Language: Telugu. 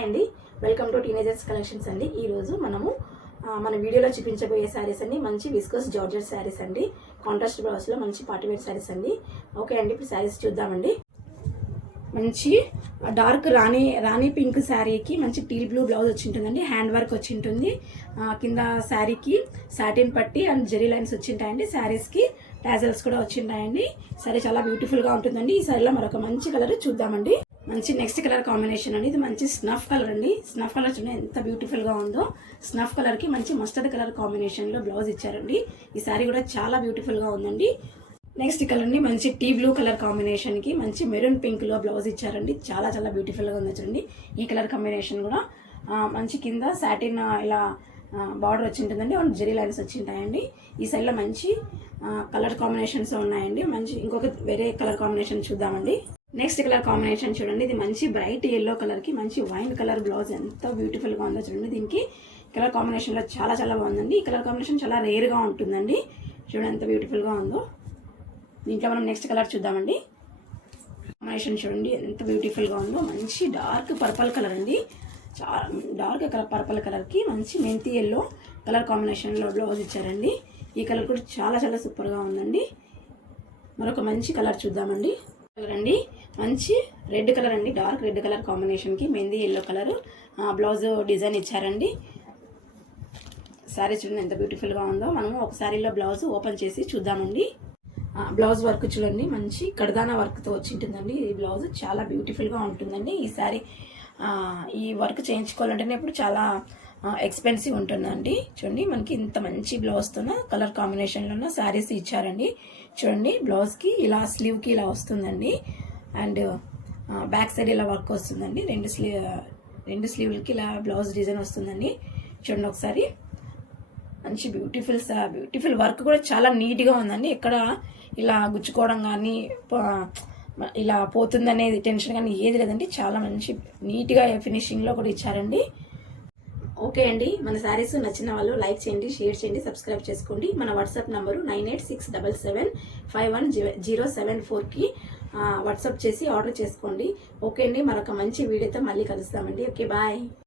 హాయ్ అండి, వెల్కమ్ టు టీనేజర్స్ కలెక్షన్స్ అండి. ఈరోజు మనము మన వీడియోలో చూపించబోయే శారీస్ అండి మంచి విస్కోస్ జార్జెట్ శారీస్ అండి. కాంట్రాస్ట్ బ్లౌజ్లో మంచి పార్టీవేర్ శారీస్ అండి. ఓకే అండి, ఇప్పుడు శారీస్ చూద్దామండి. మంచి డార్క్ రాణి పింక్ శారీకి మంచి టీల్ బ్లూ బ్లౌజ్ వచ్చి ఉంటుందండి. హ్యాండ్ వర్క్ వచ్చి ఉంటుంది. కింద శారీకి సాటిన్ పట్టి అండ్ జెరీ లైన్స్ వచ్చి ఉంటాయండి. శారీస్కి టాజల్స్ కూడా వచ్చి ఉంటాయండి. శారీ చాలా బ్యూటిఫుల్గా ఉంటుందండి. ఈ శారీలో మరొక మంచి కలర్ చూద్దామండి. మంచి నెక్స్ట్ కలర్ కాంబినేషన్ అండి. ఇది మంచి స్నఫ్ కలర్ అండి. స్నఫ్ కలర్ చూడండి ఎంత బ్యూటిఫుల్గా ఉందో. స్నఫ్ కలర్కి మంచి మస్టర్డ్ కలర్ కాంబినేషన్లో బ్లౌజ్ ఇచ్చారండి. ఈ శారీ కూడా చాలా బ్యూటిఫుల్గా ఉందండి. నెక్స్ట్ కలర్ ని మంచి టీ బ్లూ కలర్ కాంబినేషన్ కి మంచి మెరూన్ పింక్ లో బ్లౌజ్ ఇచ్చారండి. చాలా చాలా బ్యూటిఫుల్ గా ఉంది చూడండి. ఈ కలర్ కాంబినేషన్ కూడా మంచి కింద సాటిన్ ఇలా బార్డర్ వచ్చి ఉంటుందండి. జెరీ లైన్స్ వచ్చి ఉంటాయండి. ఈ సైడ్ లో మంచి కలర్ కాంబినేషన్స్ ఉన్నాయండి. మంచి ఇంకొక వేరే కలర్ కాంబినేషన్ చూద్దామండి. నెక్స్ట్ కలర్ కాంబినేషన్ చూడండి. ఇది మంచి బ్రైట్ ఎల్లో కలర్ కి మంచి వైన్ కలర్ బ్లౌజ్ ఎంత బ్యూటిఫుల్ గా ఉందో చూడండి. దీనికి కలర్ కాంబినేషన్ లో చాలా చాలా బాగుందండి. ఈ కలర్ కాంబినేషన్ చాలా రేర్ గా ఉంటుందండి. చూడండి ఎంత బ్యూటిఫుల్ గా ఉందో. దీంట్లో మనం నెక్స్ట్ కలర్ చూద్దామండి. కాంబినేషన్ చూడండి ఎంత బ్యూటిఫుల్గా ఉందో. మంచి డార్క్ పర్పల్ కలర్ అండి. చాలా డార్క్ కలర్ పర్పల్ కలర్కి మంచి మెంతి ఎల్లో కలర్ కాంబినేషన్లో బ్లౌజ్ ఇచ్చారండి. ఈ కలర్ కూడా చాలా చాలా సూపర్గా ఉందండి. మరొక మంచి కలర్ చూద్దామండి. కలర్ అండి మంచి రెడ్ కలర్ అండి. డార్క్ రెడ్ కలర్ కాంబినేషన్కి మెంతి ఎల్లో కలర్ బ్లౌజ్ డిజైన్ ఇచ్చారండి. శారీ చూడండి ఎంత బ్యూటిఫుల్గా ఉందో. మనము ఒక శారీలో బ్లౌజ్ ఓపెన్ చేసి చూద్దామండి. బ్లౌజ్ వర్క్ చూడండి మంచి కడదానా వర్క్తో వచ్చి ఉంటుందండి. ఈ బ్లౌజ్ చాలా బ్యూటిఫుల్గా ఉంటుందండి. ఈ శారీ ఈ వర్క్ చేయించుకోవాలంటేనే ఇప్పుడు చాలా ఎక్స్పెన్సివ్ ఉంటుందండి. చూడండి మనకి ఇంత మంచి బ్లౌజ్తో కలర్ కాంబినేషన్లో శారీస్ ఇచ్చారండి. చూడండి బ్లౌజ్కి ఇలా స్లీవ్కి ఇలా వస్తుందండి. అండ్ బ్యాక్ సైడ్ ఇలా వర్క్ వస్తుందండి. రెండు స్లీవ్లకి ఇలా బ్లౌజ్ డిజైన్ వస్తుందండి. చూడండి ఒకసారి మంచి బ్యూటిఫుల్ వర్క్ కూడా చాలా నీట్గా ఉందండి. ఎక్కడ ఇలా గుచ్చుకోవడం కానీ ఇలా పోతుందనేది టెన్షన్ కానీ ఏది లేదండి. చాలా మంచి నీట్గా ఫినిషింగ్లో కూడా ఇచ్చారండి. ఓకే అండి, మన శారీస్ నచ్చిన వాళ్ళు లైక్ చేయండి, షేర్ చేయండి, సబ్స్క్రైబ్ చేసుకోండి. మన వాట్సాప్ నంబరు 9867751074కి వాట్సాప్ చేసి ఆర్డర్ చేసుకోండి. ఓకే అండి, మరొక మంచి వీడియోతో మళ్ళీ కలుస్తామండి. Okay bye.